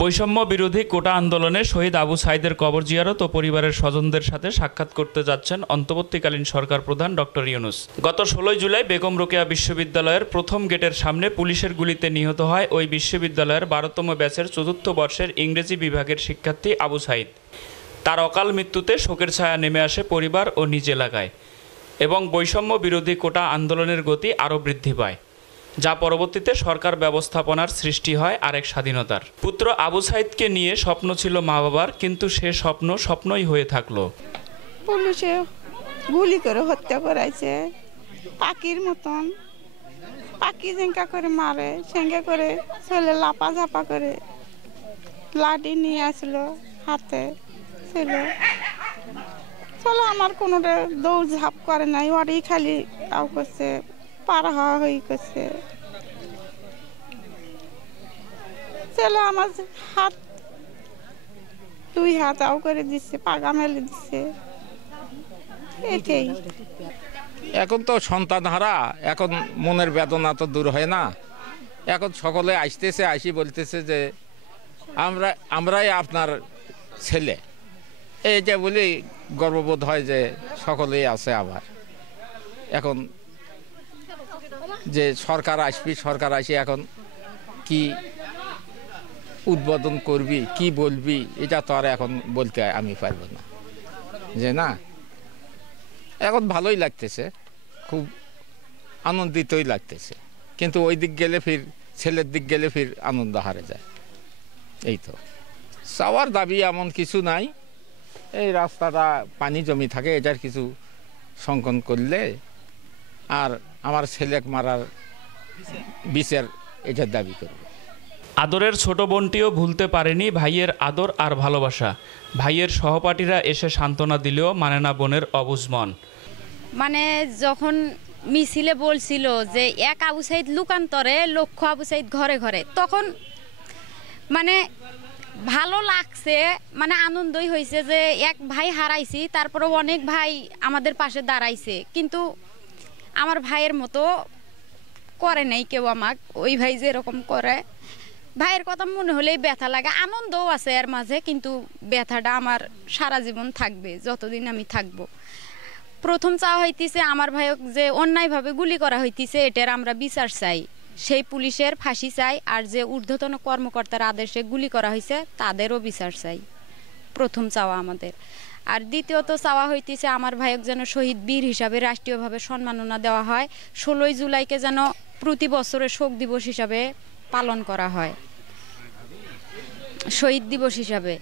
বৈষম্য বিরোধী কোটা আন্দোলনে শহীদ আবু সাঈদের কবর জিয়ারত ও পরিবারের স্বজনদের সাথে সাক্ষাৎ করতে যাচ্ছেন অন্তর্বর্তীকালীন সরকার প্রধান ডক্টর ইউনূস। গত 16 জুলাই বেগম রোকেয়া বিশ্ববিদ্যালয়ের প্রথম গেটের সামনে পুলিশের গুলিতে নিহত হয় ওই বিশ্ববিদ্যালয়ের 12তম ব্যাচের 4র্থ বর্ষের ইংরেজি বিভাগের শিক্ষার্থী আবু সাঈদ। তার অকাল মৃত্যুতে শোকের ছায়া নেমে আসে পরিবার ও নিজ এলাকায় এবং বৈষম্য বিরোধী কোটা আন্দোলনের গতি আরও বৃদ্ধি পায়, যা পরবর্তীতে সরকার ব্যবস্থাপনার সৃষ্টি হয় আরেক স্বাধীনতার। পুত্র আবু সাঈদকে নিয়ে স্বপ্ন ছিল মা বাবার, কিন্তু সে স্বপ্ন স্বপ্নই হয়ে থাকলো। পুলিশে গুলি করে হত্যা করাইছে, পাখির মতন, পাখি জেঙ্কা করে মারে, সেঙ্গা করে ছেলে লাপা ঝাপা করে লাঠি নিয়ে আসলো হাতে। ছেলে আমার কোনোটা দৌড় ঝাঁপ করে নাই, ওরই খালি আও করছে, পার হওয়া হয়ে করছে। ছেলে আমার হাত, 2 হাত আও করে দিচ্ছে, পাগা মেলে দিচ্ছে। এটাই এখন তো সন্তান হারা, এখন মনের বেদনা তো দূর হয় না। এখন সকলে আসতেছে, আসি বলতেছে যে আমরাই আপনার ছেলে, এই যে বলি গর্ববোধ হয় যে সকলেই আছে। আবার এখন যে সরকার আসবি, সরকার আসি এখন কি উদ্বোধন করবি, কি বলবি, এটা তো আর এখন বলতে আমি পারবো না। যে না, এখন ভালোই লাগতেছে, খুব আনন্দিতই লাগতেছে, কিন্তু ওই দিক গেলে ফির ছেলের দিক গেলে ফির আনন্দ হারে যায়। এই তো চাওয়ার দাবি এমন কিছু নাই। এই রাস্তাটা পানি জমি থাকে, এটার কিছু সংকলন করলে আর আমার ছেলে মারার বিচার এটার দাবি করবে। আদরের ছোট বোনটিও ভুলতে পারেনি ভাইয়ের আদর আর ভালোবাসা। ভাইয়ের সহপাঠীরা এসে সান্ত্বনা দিলেও মানে না বোনের অবুঝ মন। মানে যখন মিছিলে বলছিল যে এক আবু সাঈদ লুকান্তরে, লক্ষ আবু সাঈদ ঘরে ঘরে, তখন মানে ভালো লাগছে, মানে আনন্দই হয়েছে যে এক ভাই হারাইছি, তারপরে অনেক ভাই আমাদের পাশে দাঁড়াইছে, কিন্তু আমার ভাইয়ের মতো করে নাই কেউ আমাক। ওই ভাই যেরকম করে, ভাইয়ের কথা মনে হলেই ব্যথা লাগে। আনন্দও আছে এর মাঝে, কিন্তু ব্যথাটা আমার সারা জীবন থাকবে, যতদিন আমি থাকব। প্রথম চাওয়া হইতেছে আমার ভাইক যে অন্যায়ভাবে গুলি করা হইতেছে, এটার আমরা বিচার চাই, সেই পুলিশের ফাঁসি চাই, আর যে ঊর্ধ্বতন কর্মকর্তার আদেশে গুলি করা হয়েছে তাদেরও বিচার চাই, প্রথম চাওয়া আমাদের। আর দ্বিতীয়ত চাওয়া হইতেছে আমার ভাইক যেন শহীদ বীর হিসাবে রাষ্ট্রীয়ভাবে সম্মাননা দেওয়া হয়। 16 জুলাইকে যেন প্রতি বছরের শোক দিবস হিসাবে পালন করা হয়, শহীদ দিবস হিসাবে।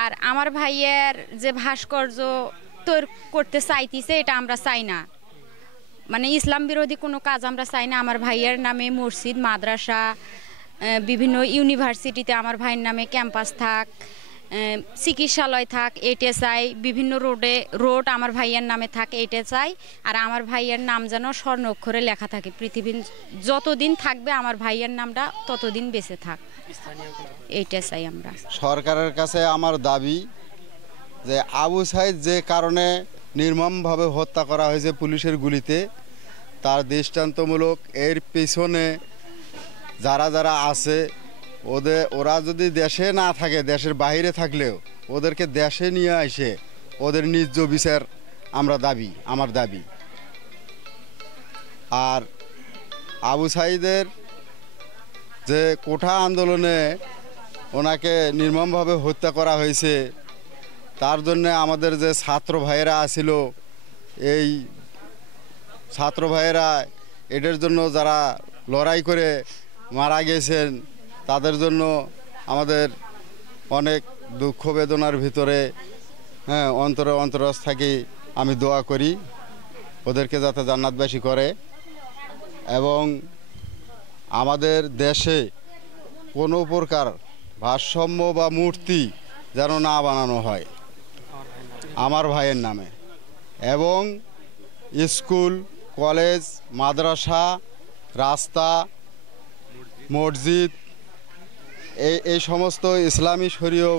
আর আমার ভাইয়ের যে ভাস্কর্য তৈরি করতে চাইতেছে, এটা আমরা চাই না, মানে ইসলাম বিরোধী কোনো কাজ আমরা চাই না। আমার ভাইয়ের নামে মসজিদ, মাদ্রাসা, বিভিন্ন ইউনিভার্সিটিতে আমার ভাইয়ের নামে ক্যাম্পাস থাক, চিকিৎসালয় থাক, এটা চাই। বিভিন্ন রোড আমার ভাইয়ের নামে থাক, এটা চাই। আর আমার ভাইয়ের নাম যেন স্বর্ণ অক্ষরে লেখা থাকে, পৃথিবীর যতদিন থাকবে আমার ভাইয়ের নামটা ততদিন বেঁচে থাক, এইটা চাই আমরা। সরকারের কাছে আমার দাবি যে আবু সাঈদ যে কারণে নির্মমভাবে হত্যা করা হয়েছে পুলিশের গুলিতে, তার দৃষ্টান্তমূলক এর পেছনে যারা যারা আছে ওরা যদি দেশে না থাকে, দেশের বাইরে থাকলেও ওদেরকে দেশে নিয়ে আসে ওদের ন্যায্য বিচার আমার দাবি। আর আবু সাঈদের যে কোটা আন্দোলনে ওনাকে নির্মমভাবে হত্যা করা হয়েছে, তার জন্য আমাদের যে ছাত্র ভাইয়েরা আছিল, এই ছাত্র ভাইয়েরা এটার জন্য যারা লড়াই করে মারা গেছেন, তাদের জন্য আমাদের অনেক দুঃখ বেদনার ভিতরে অন্তরস থাকি আমি দোয়া করি ওদেরকে যাতে জান্নাতবাসী করে, এবং আমাদের দেশে কোনো প্রকার ভারসাম্য বা মূর্তি যেন না বানানো হয় আমার ভাইয়ের নামে, এবং স্কুল, কলেজ, মাদ্রাসা, রাস্তা, মসজিদ, এই সমস্ত ইসলামী শরীয়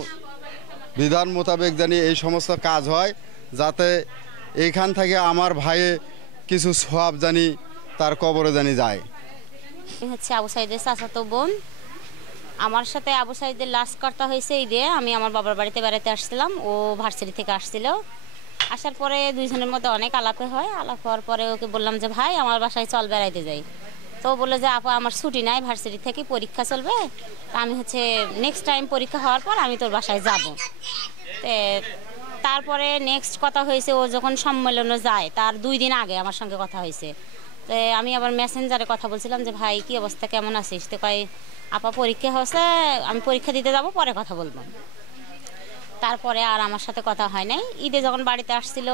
বিধান মোতাবেক জানি এই সমস্ত কাজ হয়, যাতে এইখান থেকে আমার ভাইয়ে কিছু সওয়াব জানি তার কবরে জানি যায়। হচ্ছে আবু সাঈদের চাচাতো বোন। আমার সাথে আবু সাইদের লাস্ট কথা হয়েছে ঈদে। আমি আমার বাবার বাড়িতে বেড়াতে আসছিলাম, ও ভার্সিটি থেকে আসছিল। আসার পরে দুইজনের মধ্যে অনেক আলাপে হয়। আলাপ হওয়ার পরে ওকে বললাম যে ভাই আমার বাসায় চল বেড়াইতে যাই। তো বলে যে আপা আমার ছুটি নাই, ভার্সিটি থেকে পরীক্ষা চলবে, তা আমি নেক্সট টাইম পরীক্ষা হওয়ার পর আমি তোর বাসায় যাব। তারপরে নেক্সট কথা হয়েছে ও যখন সম্মেলনে যায় তার 2 দিন আগে আমার সঙ্গে কথা হয়েছে। তো আমি আবার মেসেঞ্জারে কথা বলছিলাম যে ভাই কি অবস্থা, কেমন আছিস? তো কয় আপা পরীক্ষা হচ্ছে, আমি পরীক্ষা দিতে যাব, পরে কথা বলবো। তারপরে আর আমার সাথে কথা হয় নাই। ঈদে যখন বাড়িতে আসছিল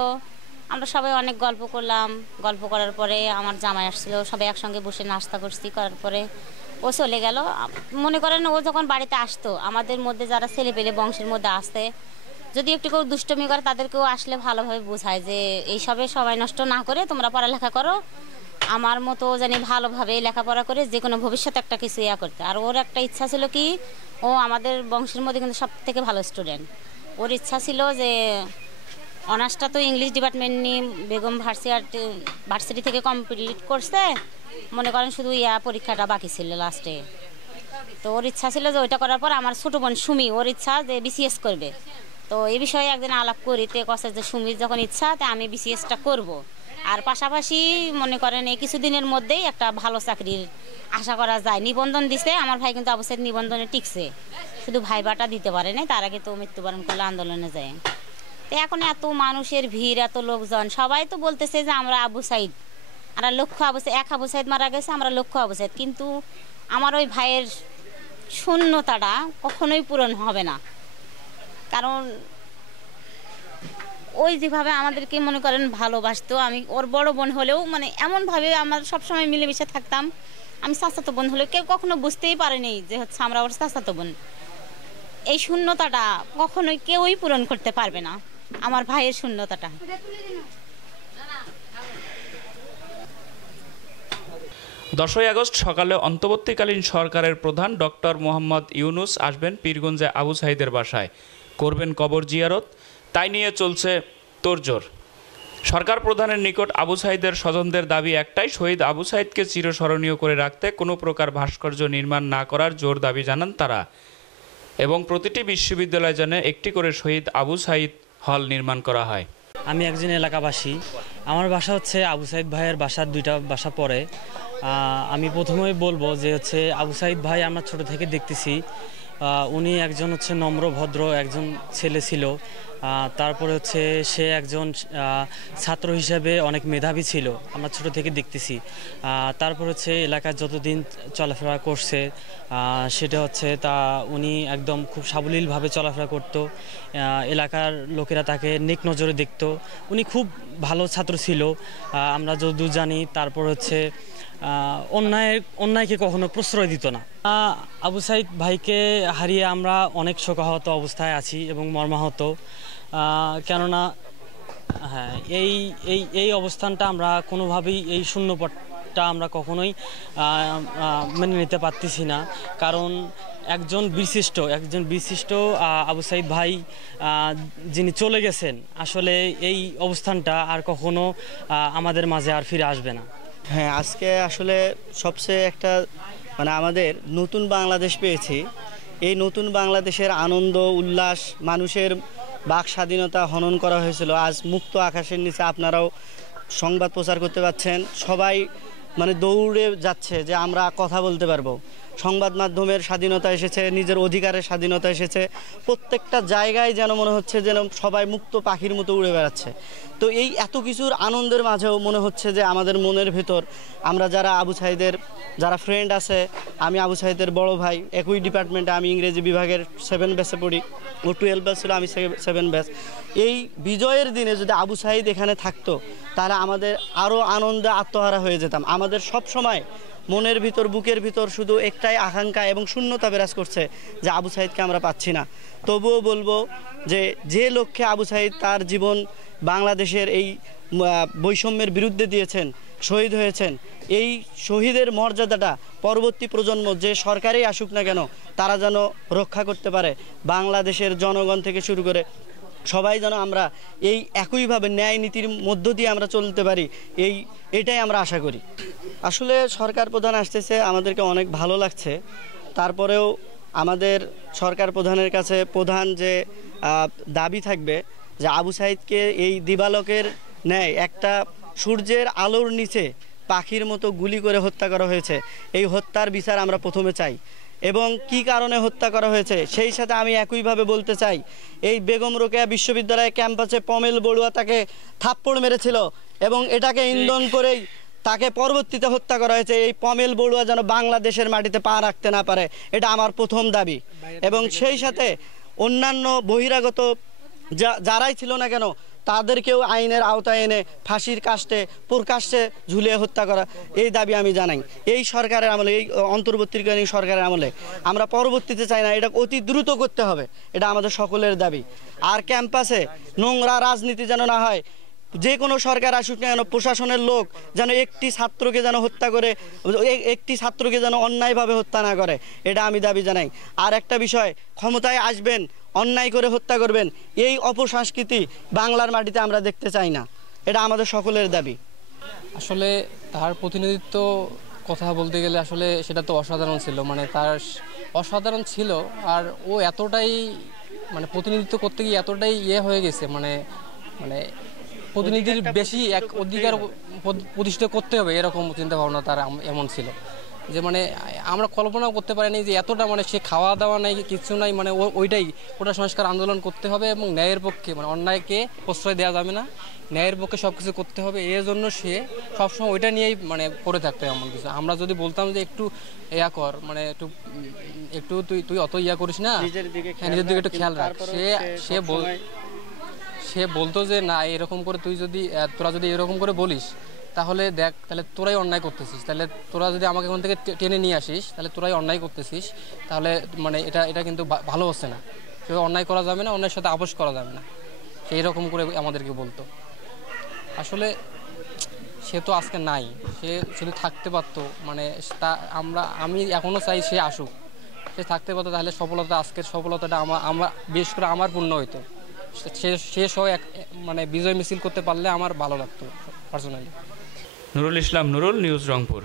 আমরা সবাই অনেক গল্প করলাম। গল্প করার পরে আমার জামাই আসছিল, সবাই একসঙ্গে বসে নাস্তা করছি। করার পরে ও চলে গেল। মনে করেন ও যখন বাড়িতে আসতো আমাদের মধ্যে যারা ছেলেপেলে বংশের মধ্যে আসতে যদি একটু কেউ দুষ্টমি করে তাদেরকেও আসলে ভালোভাবে বোঝায় যে এইসবে সময় নষ্ট না করে তোমরা পড়ালেখা করো, আমার মতো জানি ভালোভাবে লেখাপড়া করে যে কোনো ভবিষ্যতে একটা কিছু করতে। আর ওর একটা ইচ্ছা ছিল কি, ও আমাদের বংশের মধ্যে কিন্তু সব থেকে ভালো স্টুডেন্ট। ওর ইচ্ছা ছিল যে অনার্সটা তো ইংলিশ ডিপার্টমেন্ট নিয়ে বেগম ভার্সিটি থেকে কমপ্লিট করছে, মনে করেন শুধু পরীক্ষাটা বাকি ছিল লাস্টে। তো ওর ইচ্ছা ছিল যে ওইটা করার পর আমার ছোটো বোন সুমি, ওর ইচ্ছা যে বিসিএস করবে। তো এই বিষয়ে একদিন আলাপ করি, তে কছে যে সুমির যখন ইচ্ছা তে আমি বিসিএসটা করব। আর পাশাপাশি মনে করেন এই কিছুদিনের মধ্যেই একটা ভালো চাকরির আশা করা যায়। নিবন্ধন দিছে আমার ভাই, কিন্তু আবু সাইদ নিবন্ধনে টিকছে, শুধু ভাইবাটা দিতে পারে নাই, তার আগে তো মৃত্যুবরণ করলে আন্দোলনে যায়। তো এখন এত মানুষের ভিড়, এত লোকজন, সবাই তো বলতেছে যে আমরা আবু সাইদ, আমরা লক্ষ্য আবু সাইদ, এক আবু সাইদ মারা গেছে, আমরা লক্ষ্য আবু সাইদ। কিন্তু আমার ওই ভাইয়ের শূন্যতাটা কখনোই পূরণ হবে না। কারণ ওই যেভাবে আমাদেরকে মনে করেন ভালোবাসতো, আমি ওর বড় বোন হলেও মানে এমনভাবে আমরা সবসময় মিলেমিশে থাকতাম। আমি চাচাতো বোন হলেও কেউ কখনো বুঝতেই পারেনি যে আমরা ওর চাচাতো বোন। এই শূন্যতাটা কখনোই কেউই পূরণ করতে পারবে না, আমার ভাইয়ের শূন্যতাটা। 10ই আগস্ট সকালে অন্তর্বর্তীকালীন সরকারের প্রধান ডক্টর মোহাম্মদ ইউনুস আসবেন পীরগঞ্জে আবু সাইদের বাসায়, করবেন কবর জিয়ারত। তাই নিয়ে চলছে তোড়জোড়। সরকার প্রধানের নিকট আবু সাইদের স্বজনদের দাবি একটাই, শহীদ আবু সাইদকে চিরস্মরণীয় করে রাখতে কোনো প্রকার ভাস্কর্য নির্মাণ না করার জোর দাবি জানান তারা, এবং প্রতিটি বিশ্ববিদ্যালয় যেন একটি করে শহীদ আবু সাইদ হল নির্মাণ করা হয়। আমি একজন এলাকাবাসী, আমার বাসা হচ্ছে আবু সাইদ ভাইয়ের বাসার 2টা বাসা পরে। আমি প্রথমেই বলবো যে আবু সাইদ ভাই আমরা ছোট থেকে দেখতেছি, উনি একজন নম্র ভদ্র একজন ছেলে ছিল। তারপরে সে একজন ছাত্র হিসেবে অনেক মেধাবী ছিল, আমরা ছোট থেকে দেখতেছি। তারপর এলাকায় যতদিন চলাফেরা করছে সেটা তা উনি একদম খুব সাবলীলভাবে চলাফেরা করত। এলাকার লোকেরা তাকে নেক নজরে দেখত। উনি খুব ভালো ছাত্র ছিল আমরা যতদূর জানি। তারপর অন্যায়কে কখনো প্রশ্রয় দিত না। আবু সাইদ ভাইকে হারিয়ে আমরা অনেক শোকাহত অবস্থায় আছি এবং মর্মাহত। কেননা হ্যাঁ, এই অবস্থানটা আমরা কোনোভাবেই, এই শূন্যপদটা আমরা কখনোই মেনে নিতে পারতেছি না। কারণ একজন বিশিষ্ট আবু সাইদ ভাই যিনি চলে গেছেন, আসলে এই অবস্থানটা আর কখনো আমাদের মাঝে আর ফিরে আসবে না। হ্যাঁ, আজকে আসলে সবচেয়ে একটা আমাদের নতুন বাংলাদেশ পেয়েছি। এই নতুন বাংলাদেশের আনন্দ উল্লাস, মানুষের বাক স্বাধীনতা হনন করা হয়েছিল। আজ মুক্ত আকাশের নিচে আপনারাও সংবাদ প্রচার করতে পারছেন, সবাই দৌড়ে যাচ্ছে যে আমরা কথা বলতে পারবো। সংবাদ মাধ্যমের স্বাধীনতা এসেছে, নিজের অধিকারের স্বাধীনতা এসেছে। প্রত্যেকটা জায়গায় যেন মনে হচ্ছে যেন সবাই মুক্ত পাখির মতো উড়ে বেড়াচ্ছে। তো এই এত কিছুর আনন্দের মাঝেও মনে হচ্ছে যে আমাদের মনের ভেতর আমরা যারা আবু সাইদের যারা ফ্রেন্ড আছে, আমি আবু সাইদের বড় ভাই, একই ডিপার্টমেন্টে, আমি ইংরেজি বিভাগের 7 ব্যাচে পড়ি, ও 12 ব্যাচ ছিল, আমি 7 ব্যাচ। এই বিজয়ের দিনে যদি আবু সাইদ এখানে থাকতো তাহলে আমাদের আরও আনন্দে আত্মহারা হয়ে যেতাম। আমাদের সব সময় মনের ভিতর, বুকের ভিতর শুধু একটাই আকাঙ্ক্ষা এবং শূন্যতা বিরাজ করছে যে আবু সাইদকে আমরা পাচ্ছি না। তবুও বলবো যে লক্ষ্যে আবু সাইদ তার জীবন বাংলাদেশের এই বৈষম্যের বিরুদ্ধে দিয়েছেন, শহীদ হয়েছেন, এই শহীদের মর্যাদাটা পরবর্তী প্রজন্ম যে সরকারই আসুক না কেন তারা যেন রক্ষা করতে পারে। বাংলাদেশের জনগণ থেকে শুরু করে সবাই যেন আমরা এই একইভাবে ন্যায় নীতির মধ্য দিয়ে আমরা চলতে পারি, এটাই আমরা আশা করি। আসলে সরকার প্রধান আসতেছে, আমাদেরকে অনেক ভালো লাগছে। তারপরেও আমাদের সরকার প্রধানের কাছে প্রধান যে দাবি থাকবে যে আবু সাঈদকে এই দিবালোকের ন্যায় একটা সূর্যের আলোর নিচে পাখির মতো গুলি করে হত্যা করা হয়েছে, এই হত্যার বিচার আমরা প্রথমে চাই। এবং কি কারণে হত্যা করা হয়েছে সেই সাথে আমি একইভাবে বলতে চাই, এই বেগম রোকেয়া বিশ্ববিদ্যালয় ক্যাম্পাসে পমেল বড়ুয়া তাকে থাপ্পড় মেরেছিল এবং এটাকে ইন্ধন করেই তাকে পরবর্তীতে হত্যা করা হয়েছে। এই পমেল বড়ুয়া যেন বাংলাদেশের মাটিতে পা রাখতে না পারে, এটা আমার প্রথম দাবি। এবং সেই সাথে অন্যান্য বহিরাগত যারাই ছিল না কেন তাদেরকেও আইনের আওতায় এনে ফাঁসির কাস্টে প্রকাশ্যে ঝুলিয়ে হত্যা করা, এই দাবি আমি জানাই। এই সরকারের আমলে, এই অন্তর্বর্তীকালীন সরকারের আমলে আমরা পরবর্তীতে চাই না, এটা অতি দ্রুত করতে হবে, এটা আমাদের সকলের দাবি। আর ক্যাম্পাসে নোংরা রাজনীতি যেন না হয়, যে কোনো সরকার আসুক না কেন প্রশাসনের লোক যেন একটি ছাত্রকে যেন হত্যা করে, একটি ছাত্রকে যেন অন্যায়ভাবে হত্যা না করে, এটা আমি দাবি জানাই। আর একটা বিষয়, ক্ষমতায় আসবেন অন্যায় করে হত্যা করবেন, এই অপসংস্কৃতি বাংলার মাটিতে আমরা দেখতে চাই না, এটা আমাদের সকলের দাবি। আসলে তার প্রতিনিধিত্ব কথা বলতে গেলে আসলে সেটা তো অসাধারণ ছিল, মানে তার অসাধারণ ছিল। আর ও এতটাই মানে প্রতিনিধিত্ব করতে গিয়ে এতটাই হয়ে গেছে, মানে প্রতিনিধির বেশি এক অধিকার প্রতিষ্ঠিত করতে হবে এরকম চিন্তা ভাবনা তার এমন ছিল যে মানে আমরা কল্পনাও করতে পারিনি যে এতটা, মানে সে খাওয়া দাওয়া নাই, কিছু নাই, মানে ওইটাই কোটা সংস্কার আন্দোলন করতে হবে এবং ন্যায়ের পক্ষে, মানে অন্যায়কে প্রশ্রয় দেওয়া যাবে না, ন্যায়ের পক্ষে সব কিছু করতে হবে। এর জন্য সে সবসময় ওইটা নিয়েই মানে পড়ে থাকতে এমন কিছু। আমরা যদি বলতাম যে একটু ইয়া কর, মানে একটু তুই অত ইয়া করিস না, নিজের দিকে একটু খেয়াল রাখ, সে বলতো যে না এরকম করে তোরা যদি এরকম করে বলিস তাহলে দেখ, তাহলে তোরাই অন্যায় করতেছিস, তাহলে তোরা যদি আমাকে এখান থেকে টেনে নিয়ে আসিস তাহলে তোরাই অন্যায় করতেছিস, তাহলে মানে এটা কিন্তু ভালো হচ্ছে না, সেভাবে অন্যায় করা যাবে না, অন্যায়ের সাথে আপোষ করা যাবে না, সেই রকম করে আমাদেরকে বলতো। আসলে সে তো আজকে নাই, সে যদি থাকতে পারতো, মানে আমি এখনও চাই সে আসুক, সে থাকতে পারতো, তাহলে আজকের সফলতাটা আমার বিশেষ করে আমার পূর্ণ হইতো। সে সহ মানে বিজয় মিছিল করতে পারলে আমার ভালো লাগতো পার্সোনালি। নুরুল ইসলাম নুরুল, নিউজ রংপুর।